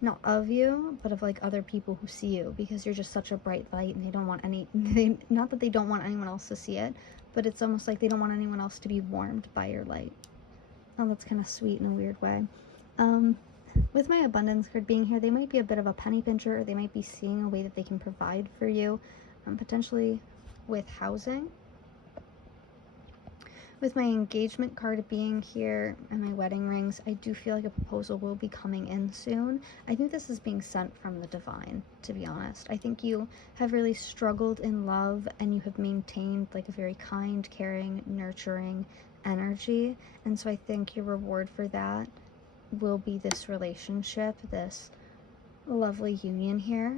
not of you, but of like other people who see you, because you're just such a bright light, and they don't want not that they don't want anyone else to see it, but it's almost like they don't want anyone else to be warmed by your light. Oh, that's kind of sweet in a weird way. With my abundance card being here, they might be a bit of a penny pincher, or they might be seeing a way that they can provide for you, potentially with housing. With my engagement card being here and my wedding rings, I do feel like a proposal will be coming in soon. I think this is being sent from the divine, to be honest. I think you have really struggled in love, and you have maintained like a very kind, caring, nurturing energy, and so I think your reward for that will be this relationship, this lovely union here.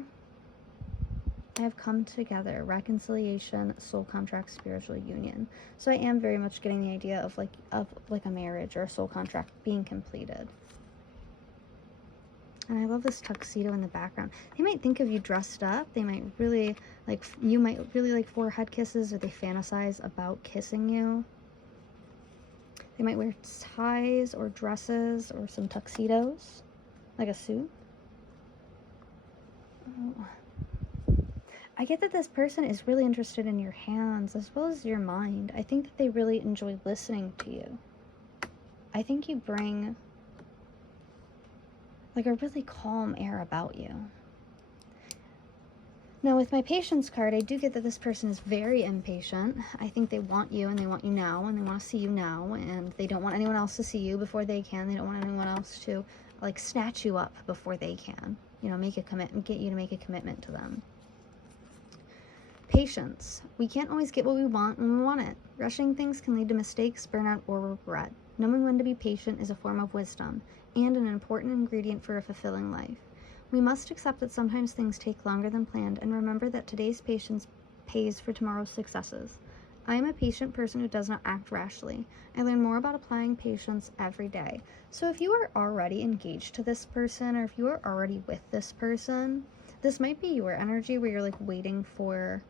I have come together, reconciliation, soul contract, spiritual union. So I am very much getting the idea of like a marriage or a soul contract being completed. And I love this tuxedo in the background. They might think of you dressed up. They might really like, you might really like forehead kisses, or they fantasize about kissing you. They might wear ties or dresses or some tuxedos, like a suit. Oh. I get that this person is really interested in your hands as well as your mind. I think that they really enjoy listening to you. I think you bring like a really calm air about you. Now with my patience card, I do get that this person is very impatient. I think they want you, and they want you now, and they want to see you now, and they don't want anyone else to see you before they can. They don't want anyone else to like snatch you up before they can, you know, make a commitment, get you to make a commitment to them. Patience. We can't always get what we want when we want it. Rushing things can lead to mistakes, burnout, or regret. Knowing when to be patient is a form of wisdom and an important ingredient for a fulfilling life. We must accept that sometimes things take longer than planned, and remember that today's patience pays for tomorrow's successes. I am a patient person who does not act rashly. I learn more about applying patience every day. So if you are already engaged to this person, or if you are already with this person, this might be your energy where you're like waiting for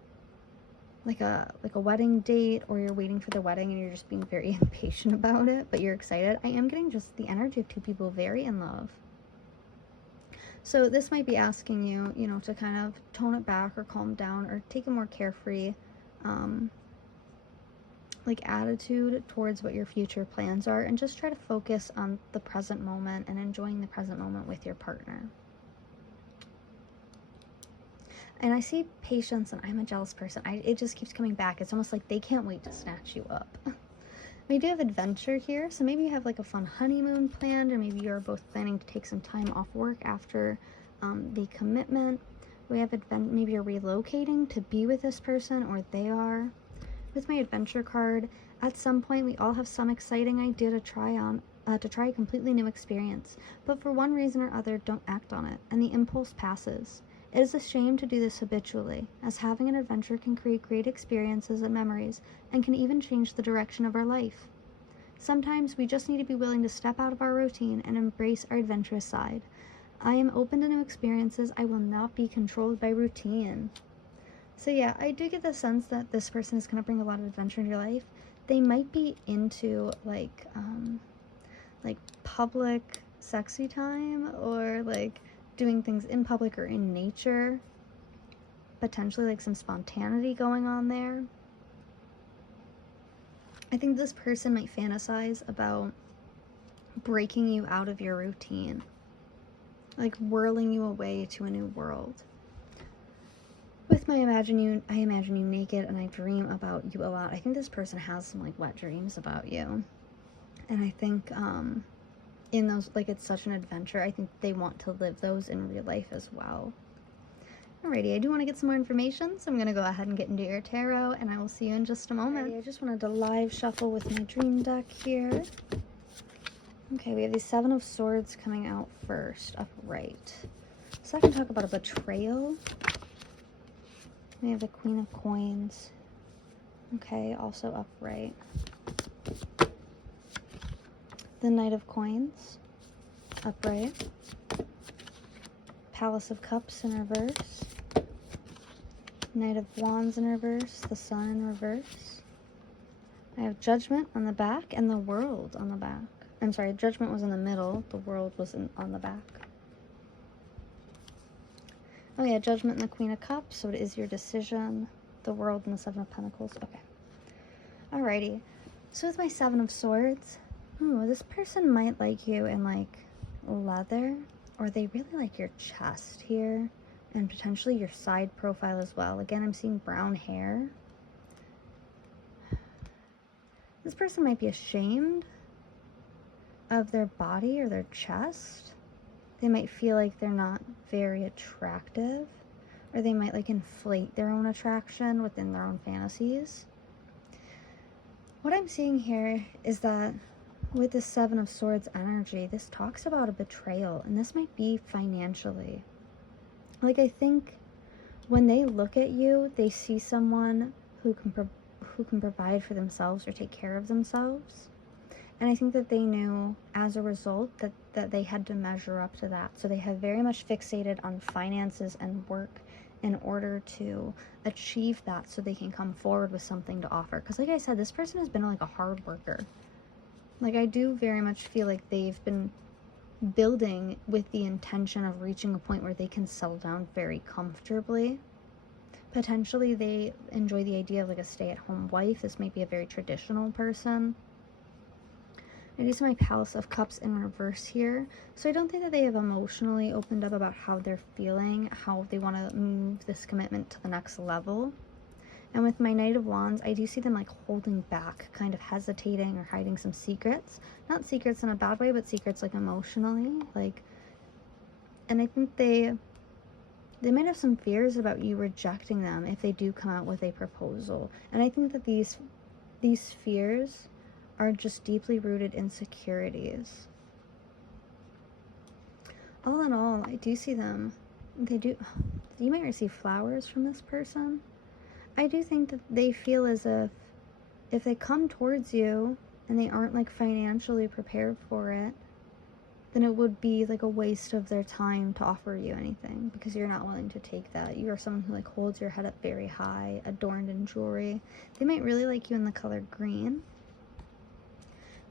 like a wedding date, or you're waiting for the wedding and you're just being very impatient about it, but you're excited. I am getting just the energy of two people very in love. So this might be asking you, you know, to kind of tone it back or calm down or take a more carefree, like attitude towards what your future plans are, and just try to focus on the present moment and enjoying the present moment with your partner. And I see patience, and I'm a jealous person. It just keeps coming back. It's almost like they can't wait to snatch you up. We do have adventure here, so maybe you have like a fun honeymoon planned, or maybe you're both planning to take some time off work after the commitment. We have maybe you're relocating to be with this person, or they are. With my adventure card, at some point we all have some exciting idea to try a completely new experience, but for one reason or other don't act on it, and the impulse passes. It is a shame to do this habitually, as having an adventure can create great experiences and memories, and can even change the direction of our life. Sometimes we just need to be willing to step out of our routine and embrace our adventurous side. I am open to new experiences. I will not be controlled by routine. So yeah, I do get the sense that this person is going to bring a lot of adventure in your life. They might be into like public sexy time, or like doing things in public or in nature. Potentially like some spontaneity going on there. I think this person might fantasize about breaking you out of your routine, like whirling you away to a new world. With my I imagine you naked and I dream about you a lot. I think this person has some like wet dreams about you. And I think in those, like, it's such an adventure. I think they want to live those in real life as well. Alrighty, I do want to get some more information, so I'm going to go ahead and get into your tarot, and I will see you in just a moment. Alrighty, I just wanted to live shuffle with my dream deck here. Okay, we have the Seven of Swords coming out first, upright. So I can talk about a betrayal. We have the Queen of Coins. Okay, also upright. The Knight of Coins, upright. Palace of Cups in reverse. Knight of Wands in reverse. The Sun in reverse. I have Judgment on the back and the World on the back. I'm sorry, Judgment was in the middle. The World was on the back. Oh yeah, Judgment and the Queen of Cups, so it is your decision. The World and the Seven of Pentacles. Okay. Alrighty. So with my Seven of Swords, this person might like you in like leather, or they really like your chest here, and potentially your side profile as well. Again, I'm seeing brown hair. This person might be ashamed of their body or their chest. They might feel like they're not very attractive, or they might like inflate their own attraction within their own fantasies. What I'm seeing here is that with the Seven of Swords energy, this talks about a betrayal, and this might be financially. Like, I think when they look at you, they see someone who can provide for themselves or take care of themselves. And I think that they knew as a result that they had to measure up to that. So they have very much fixated on finances and work in order to achieve that, so they can come forward with something to offer. Because like I said, this person has been like a hard worker. Like, I do very much feel like they've been building with the intention of reaching a point where they can settle down very comfortably. Potentially they enjoy the idea of like a stay-at-home wife. This might be a very traditional person. I do see my Palace of Cups in reverse here. So I don't think that they have emotionally opened up about how they're feeling, how they want to move this commitment to the next level. And with my Knight of Wands, I do see them like holding back, kind of hesitating or hiding some secrets. Not secrets in a bad way, but secrets like emotionally. Like, and I think they might have some fears about you rejecting them if they do come out with a proposal. And I think that these fears are just deeply rooted insecurities. All in all, I do see them. You might receive flowers from this person. I do think that they feel as if they come towards you and they aren't like financially prepared for it, then it would be like a waste of their time to offer you anything, because you're not willing to take that. You are someone who like holds your head up very high, adorned in jewelry. They might really like you in the color green.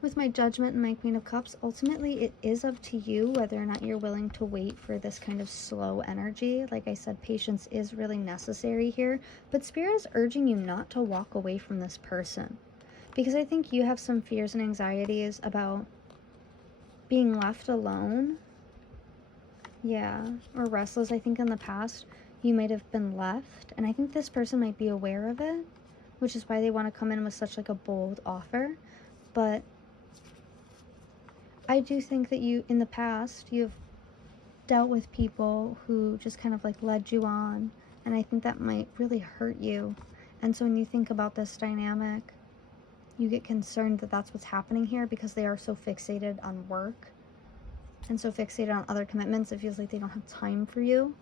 With my Judgment and my Queen of Cups, ultimately it is up to you whether or not you're willing to wait for this kind of slow energy. Like I said, patience is really necessary here, but Spirit is urging you not to walk away from this person, because I think you have some fears and anxieties about being left alone. Yeah, or restless. I think in the past you might have been left, and I think this person might be aware of it, which is why they want to come in with such like a bold offer. But I do think that you, in the past, you've dealt with people who just kind of like led you on, and I think that might really hurt you. And so when you think about this dynamic, you get concerned that that's what's happening here, because they are so fixated on work and so fixated on other commitments, it feels like they don't have time for you.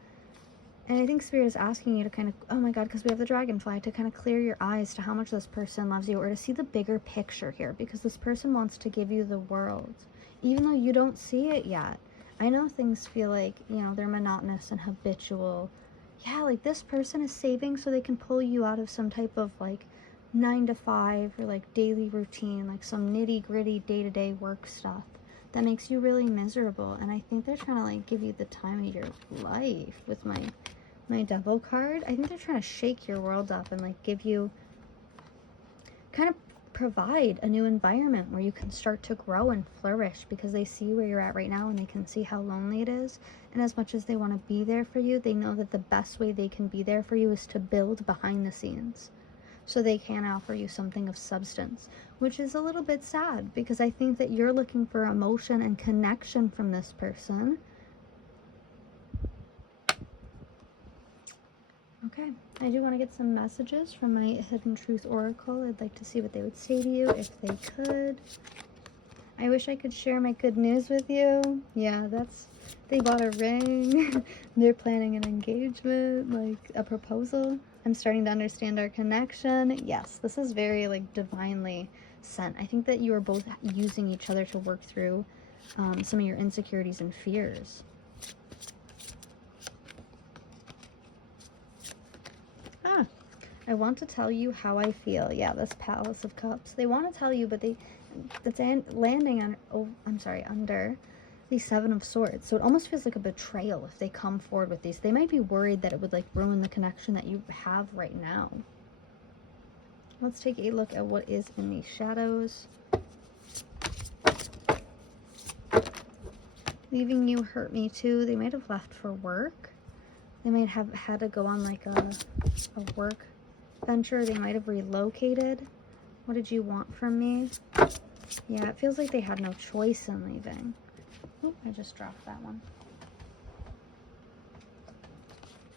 And I think Spirit is asking you to kind of, oh my God, because we have the dragonfly, to kind of clear your eyes to how much this person loves you, or to see the bigger picture here, because this person wants to give you the world, even though you don't see it yet. I know things feel like, you know, they're monotonous and habitual. Yeah, like this person is saving so they can pull you out of some type of like 9 to 5 or like daily routine, like some nitty gritty day-to-day work stuff that makes you really miserable. And I think they're trying to like give you the time of your life with my Devil card. I think they're trying to shake your world up and like give you, kind of provide a new environment where you can start to grow and flourish, because they see where you're at right now and they can see how lonely it is. And as much as they want to be there for you, they know that the best way they can be there for you is to build behind the scenes, so they can offer you something of substance, which is a little bit sad, because I think that you're looking for emotion and connection from this person. Okay, I do want to get some messages from my Hidden Truth Oracle. I'd like to see what they would say to you if they could. I wish I could share my good news with you. Yeah, they bought a ring. They're planning an engagement, like a proposal. I'm starting to understand our connection. Yes, this is very like divinely sent. I think that you are both using each other to work through some of your insecurities and fears. I want to tell you how I feel. Yeah, this Palace of Cups. They want to tell you, but it's landing on, under the Seven of Swords. So it almost feels like a betrayal if they come forward with these. They might be worried that it would like ruin the connection that you have right now. Let's take a look at what is in these shadows. Leaving you hurt me too. They might have left for work. They might have had to go on like a work venture. They might have relocated. What did you want from me? Yeah, it feels like they had no choice in leaving. Oh, I just dropped that one.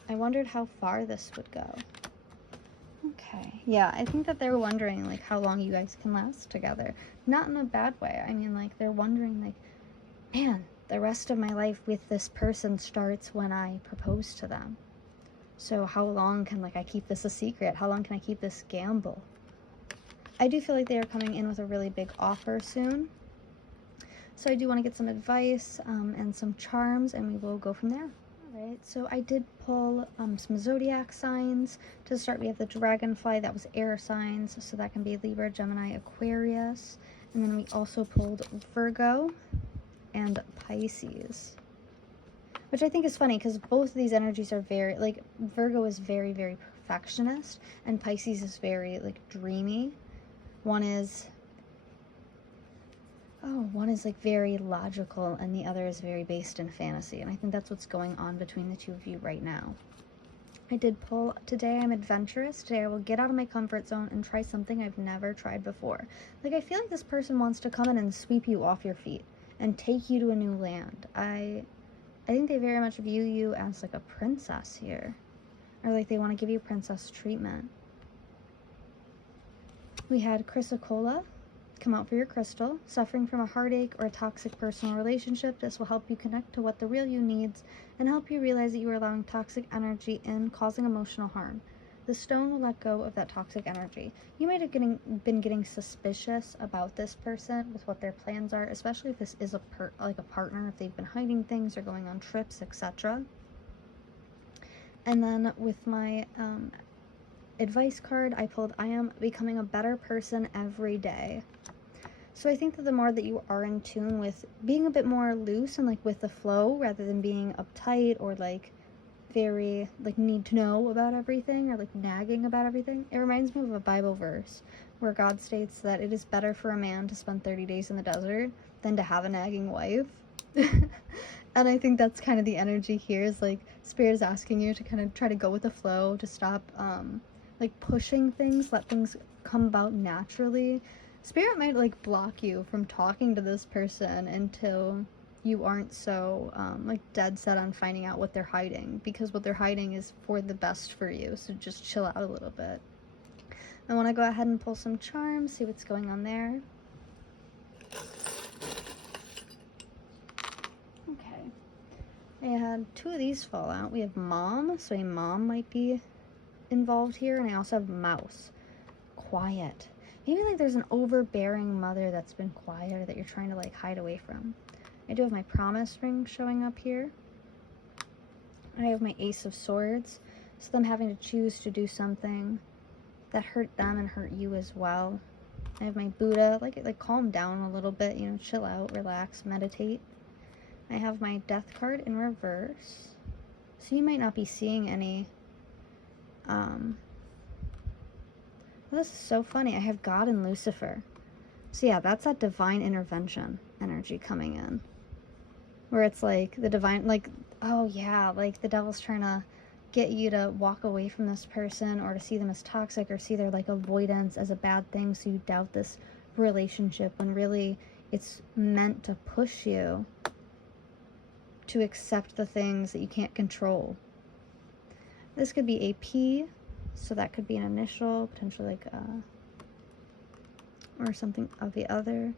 I wondered how far this would go. Okay, yeah, I think that they're wondering like how long you guys can last together. Not in a bad way. I mean, like they're wondering like, man, the rest of my life with this person starts when I propose to them. So how long can like I keep this a secret? How long can I keep this gamble? I do feel like they are coming in with a really big offer soon. So I do want to get some advice and some charms, and we will go from there. Alright, so I did pull some zodiac signs. To start, we have the dragonfly. That was air signs, so that can be Libra, Gemini, Aquarius. And then we also pulled Virgo and Pisces, which I think is funny because both of these energies are very, like, Virgo is very, very perfectionist, and Pisces is very, like, dreamy. One is like very logical, and the other is very based in fantasy, and I think that's what's going on between the two of you right now. I did pull, today I'm adventurous. Today I will get out of my comfort zone and try something I've never tried before. Like, I feel like this person wants to come in and sweep you off your feet and take you to a new land. I think they very much view you as like a princess here, or like they want to give you princess treatment. We had Chrysocolla come out for your crystal. Suffering from a heartache or a toxic personal relationship, this will help you connect to what the real you needs and help you realize that you are allowing toxic energy in, causing emotional harm. The stone will let go of that toxic energy. You might have been getting suspicious about this person with what their plans are, especially if this is a partner, if they've been hiding things or going on trips, etc. And then with my advice card, I pulled, I am becoming a better person every day. So I think that the more that you are in tune with being a bit more loose and like with the flow rather than being uptight or like very like need to know about everything or like nagging about everything, it reminds me of a Bible verse where God states that it is better for a man to spend 30 days in the desert than to have a nagging wife. And I think that's kind of the energy here, is like Spirit is asking you to kind of try to go with the flow, to stop like pushing things, let things come about naturally. Spirit might like block you from talking to this person until you aren't so like dead set on finding out what they're hiding, because what they're hiding is for the best for you. So just chill out a little bit. I want to go ahead and pull some charms, see what's going on there. Okay. I had two of these fall out. We have mom, so a mom might be involved here, and I also have mouse. Quiet. Maybe like there's an overbearing mother that's been quiet or that you're trying to like hide away from. I do have my promise ring showing up here. I have my Ace of Swords, so them having to choose to do something that hurt them and hurt you as well. I have my Buddha, like calm down a little bit, you know, chill out, relax, meditate. I have my Death card in reverse, so you might not be seeing any. Well, this is so funny. I have God and Lucifer. So yeah, that's that divine intervention energy coming in, where it's like the divine, like, oh yeah, like the devil's trying to get you to walk away from this person or to see them as toxic or see their like avoidance as a bad thing, so you doubt this relationship when really it's meant to push you to accept the things that you can't control. This could be a P, so that could be an initial, potentially like or something of the other.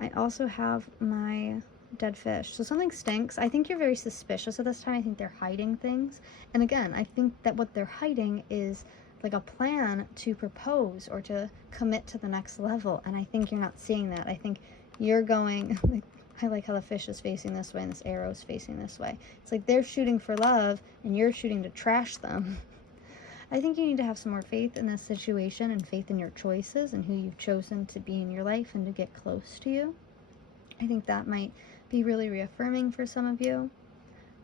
I also have my dead fish. So something stinks. I think you're very suspicious at this time. I think they're hiding things. And again, I think that what they're hiding is like a plan to propose or to commit to the next level. And I think you're not seeing that. I think you're going, I like how the fish is facing this way and this arrow is facing this way. It's like they're shooting for love and you're shooting to trash them. I think you need to have some more faith in this situation and faith in your choices and who you've chosen to be in your life and to get close to you. I think that might be really reaffirming for some of you.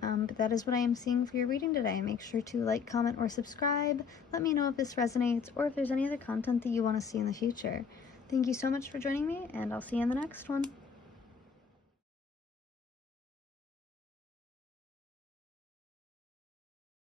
But that is what I am seeing for your reading today. Make sure to like, comment, or subscribe. Let me know if this resonates or if there's any other content that you want to see in the future. Thank you so much for joining me, and I'll see you in the next one.